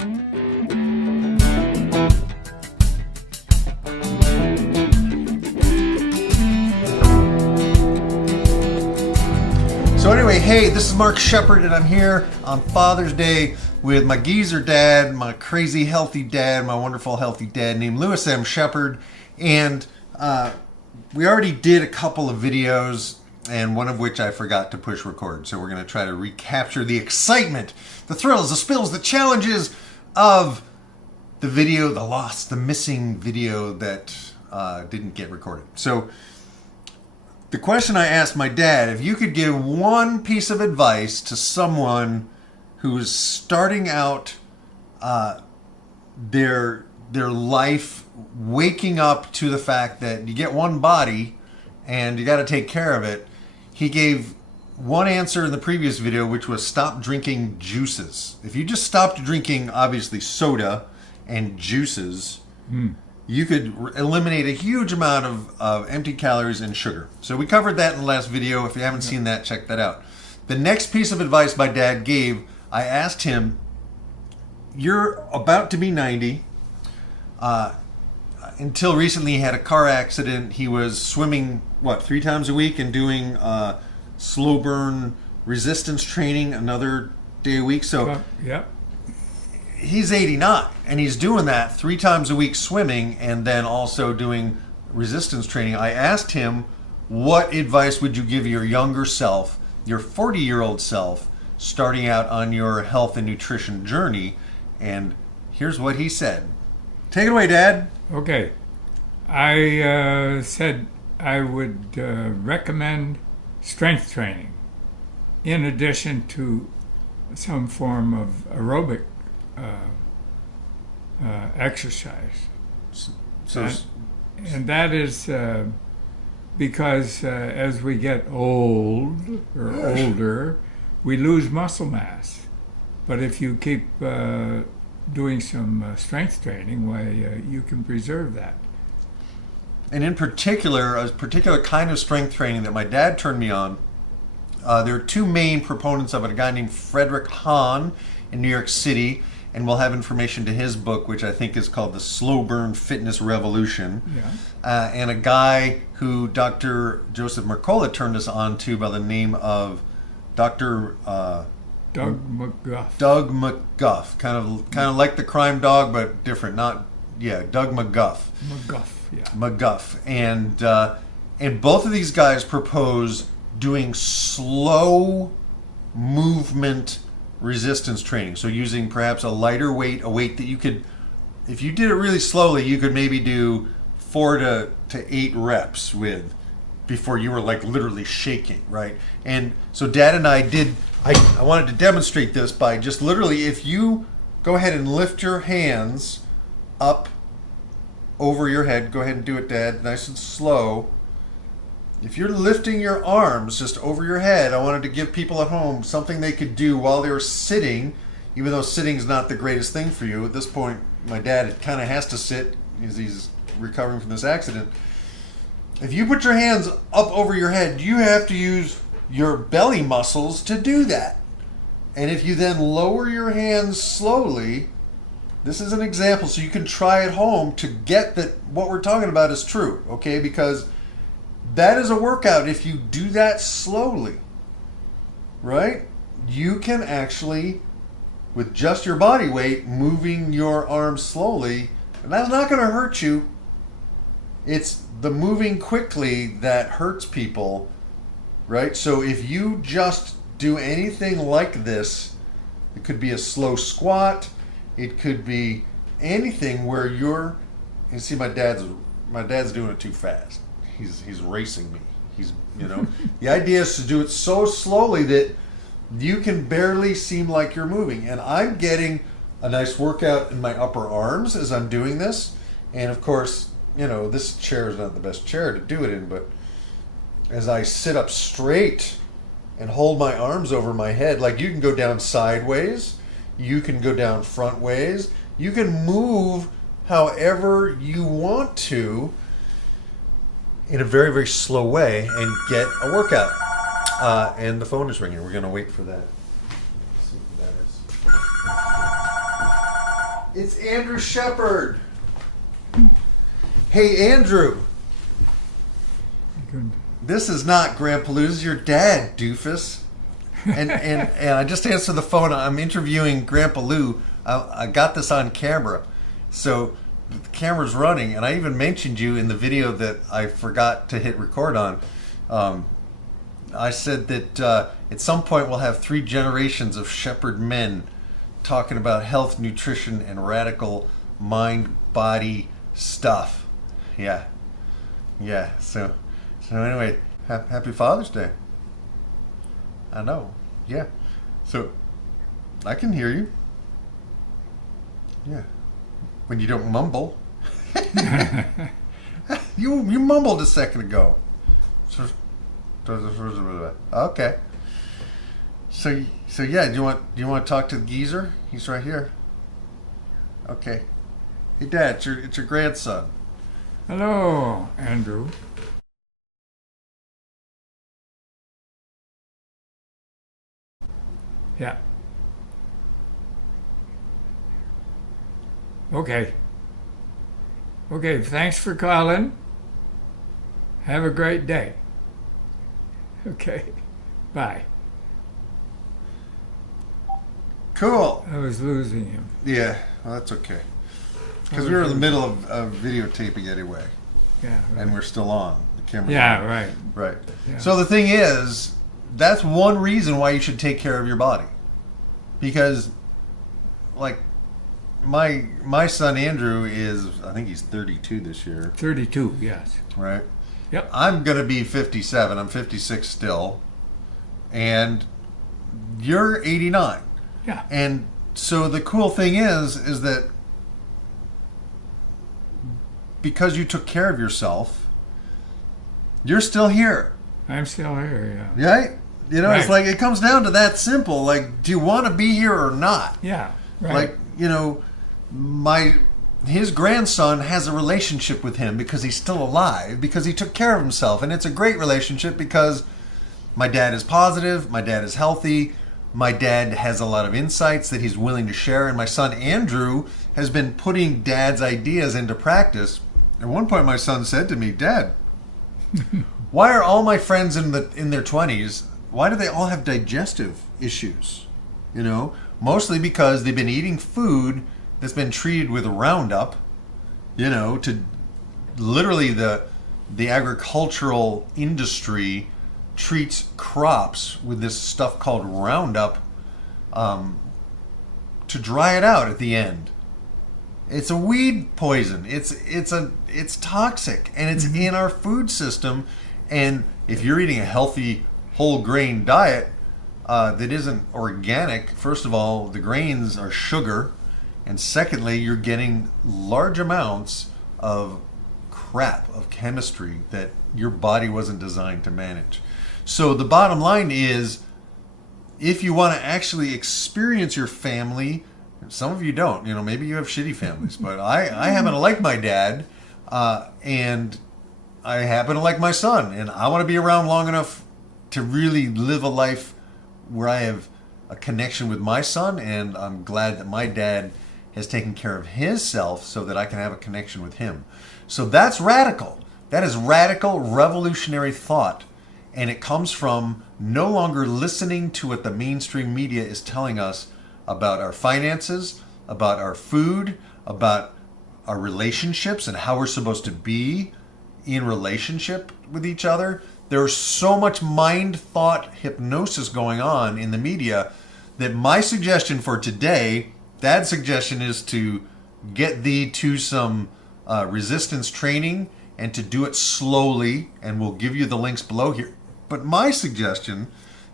So anyway, hey, this is Mark Shepard, and I'm here on Father's Day with my geezer dad, my crazy healthy dad, my wonderful healthy dad named Lewis M. Shepard. And we already did a couple of videos, and one of which I forgot to push record. So we're going to try to recapture the excitement, the thrills, the spills, the challenges of the video, the lost, the missing video that didn't get recorded. So the question I asked my dad, if you could give one piece of advice to someone who's starting out their life, waking up to the fact that you get one body and you got to take care of it, he gave one answer in the previous video, which was stop drinking juices. If you just stopped drinking, obviously, soda and juices, you could eliminate a huge amount of empty calories and sugar. So we covered that in the last video. If you haven't seen that, check that out. The next piece of advice my dad gave, I asked him, you're about to be 90. Until recently, he had a car accident. He was swimming, 3 times a week and doing slow burn resistance training another day a week. So he's 89, and he's doing that 3 times a week swimming and then also doing resistance training. I asked him, what advice would you give your younger self, your 40-year-old self, starting out on your health and nutrition journey? And here's what he said. Take it away, Dad. Okay. I said I would recommend strength training in addition to some form of aerobic exercise. And that is because as we get old or older, we lose muscle mass. But if you keep doing some strength training, you can preserve that. And in particular, a particular kind of strength training that my dad turned me on, there are 2 main proponents of it, a guy named Frederick Hahn in New York City, and we'll have information to his book, which I think is called The Slow Burn Fitness Revolution, and a guy who Dr. Joseph Mercola turned us on to by the name of Dr. Doug McGuff. Doug McGuff, kind of like the crime dog, but different. Doug McGuff. McGuff, and both of these guys propose doing slow movement resistance training. So using perhaps a lighter weight, a weight that you could, if you did it really slowly, you could maybe do 4 to 8 reps with before you were like literally shaking, right? And so Dad and I wanted to demonstrate this by just literally, if you go ahead and lift your hands up over your head, go ahead and do it, Dad, nice and slow. If you're lifting your arms just over your head, I wanted to give people at home something they could do while they were sitting, even though sitting's not the greatest thing for you. At this point, my dad kind of has to sit because he's recovering from this accident. If you put your hands up over your head, you have to use your belly muscles to do that. And if you then lower your hands slowly, this is an example so you can try at home to get that what we're talking about is true, okay? Because that is a workout. If you do that slowly, right, you can actually, with just your body weight, moving your arms slowly, and that's not going to hurt you. It's the moving quickly that hurts people, right? So if you just do anything like this, it could be a slow squat, it could be anything where you see my dad's doing it too fast. He's racing me. The idea is to do it so slowly that you can barely seem like you're moving. And I'm getting a nice workout in my upper arms as I'm doing this. And of course, this chair is not the best chair to do it in, but as I sit up straight and hold my arms over my head, like you can go down sideways, you can go down front ways, you can move however you want to in a very, very slow way and get a workout. And the phone is ringing. We're going to wait for that. Let's see who that is. It's Andrew Shepard. Hey, Andrew. Good. This is not Grandpa Lou. This is your dad, doofus. And I just answered the phone. I'm interviewing Grandpa Lou. I got this on camera. So the camera's running, and I even mentioned you in the video that I forgot to hit record on. I said that at some point we'll have 3 generations of Shepard men talking about health, nutrition, and radical mind-body stuff. Yeah. So anyway, happy Father's Day. I know. Yeah. So I can hear you. Yeah. When you don't mumble. You mumbled a second ago. Okay. So yeah, do you want to talk to the geezer? He's right here. Okay. Hey, Dad, it's your grandson. Hello, Andrew. Yeah. Okay. Okay, thanks for calling. Have a great day. Okay. Bye. Cool. I was losing him. Yeah, well, that's okay. Because we were in the middle of videotaping anyway. Yeah. Right. And we're still on. The camera's Yeah, on. right. Right. Yeah. So the thing is, that's one reason why you should take care of your body. Because, like, my son Andrew is, I think he's 32 this year. 32, yes. Right? Yep. I'm going to be 57. I'm 56 still. And you're 89. Yeah. And so the cool thing is that because you took care of yourself, you're still here. I'm still here, yeah. Right? You know, Right. It's like it comes down to that simple. Like, do you want to be here or not? Yeah, right. Like, you know, his grandson has a relationship with him because he's still alive, because he took care of himself. And it's a great relationship because my dad is positive, my dad is healthy, my dad has a lot of insights that he's willing to share, and my son Andrew has been putting dad's ideas into practice. At one point my son said to me, Dad, why are all my friends in their 20s, why do they all have digestive issues? You know, mostly because they've been eating food that's been treated with Roundup, you know, to literally the agricultural industry treats crops with this stuff called Roundup to dry it out at the end. It's a weed poison. It's toxic, and it's in our food system. And if you're eating a healthy whole grain diet that isn't organic, first of all, the grains are sugar, and secondly, you're getting large amounts of crap, of chemistry that your body wasn't designed to manage. So the bottom line is, if you want to actually experience your family, some of you don't, you know, maybe you have shitty families, but I happen to like my dad, and I happen to like my son, and I want to be around long enough to really live a life where I have a connection with my son, and I'm glad that my dad has taken care of his self so that I can have a connection with him. So that's radical. That is radical, revolutionary thought. And it comes from no longer listening to what the mainstream media is telling us about our finances, about our food, about our relationships and how we're supposed to be in relationship with each other. There's so much mind thought hypnosis going on in the media that my suggestion for today, Dad's suggestion, is to get thee to some resistance training and to do it slowly, and we'll give you the links below here. But my suggestion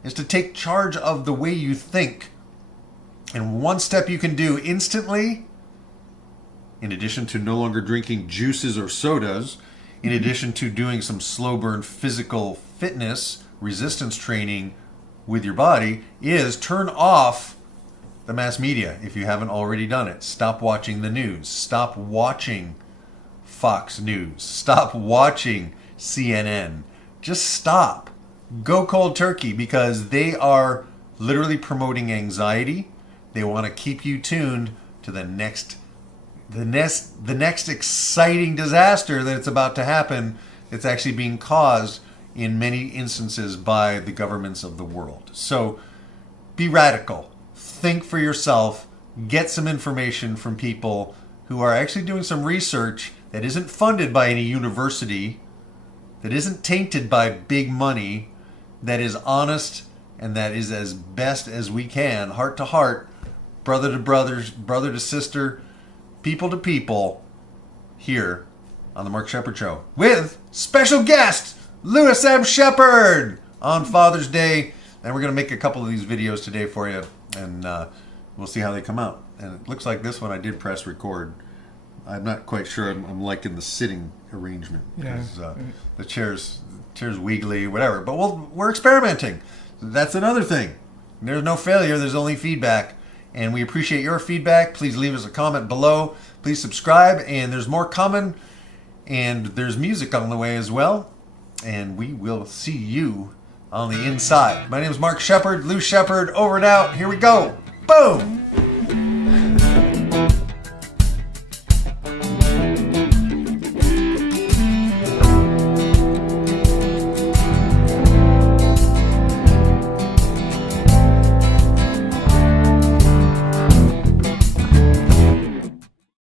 is to take charge of the way you think. And one step you can do instantly, in addition to no longer drinking juices or sodas, in addition to doing some slow burn physical fitness, resistance training with your body, is turn off the mass media if you haven't already done it. Stop watching the news. Stop watching Fox News. Stop watching CNN. Just stop. Go cold turkey, because they are literally promoting anxiety. They want to keep you tuned to the next the next exciting disaster that's about to happen, it's actually being caused in many instances by the governments of the world. So be radical. Think for yourself. Get some information from people who are actually doing some research that isn't funded by any university, that isn't tainted by big money, that is honest, and that is as best as we can, heart to heart, brother to brothers, brother to sister, people to people, here on the Mark Shepard Show with special guest Lewis M. Shepard on Father's Day. And we're going to make a couple of these videos today for you, and we'll see how they come out. And it looks like this one I did press record. I'm not quite sure. I'm liking the sitting arrangement because the chair's wiggly, whatever. But we're experimenting. That's another thing. There's no failure. There's only feedback. And we appreciate your feedback. Please leave us a comment below. Please subscribe. And there's more coming. And there's music on the way as well. And we will see you on the inside. My name is Mark Shepard. Lou Shepard, over and out. Here we go. Boom.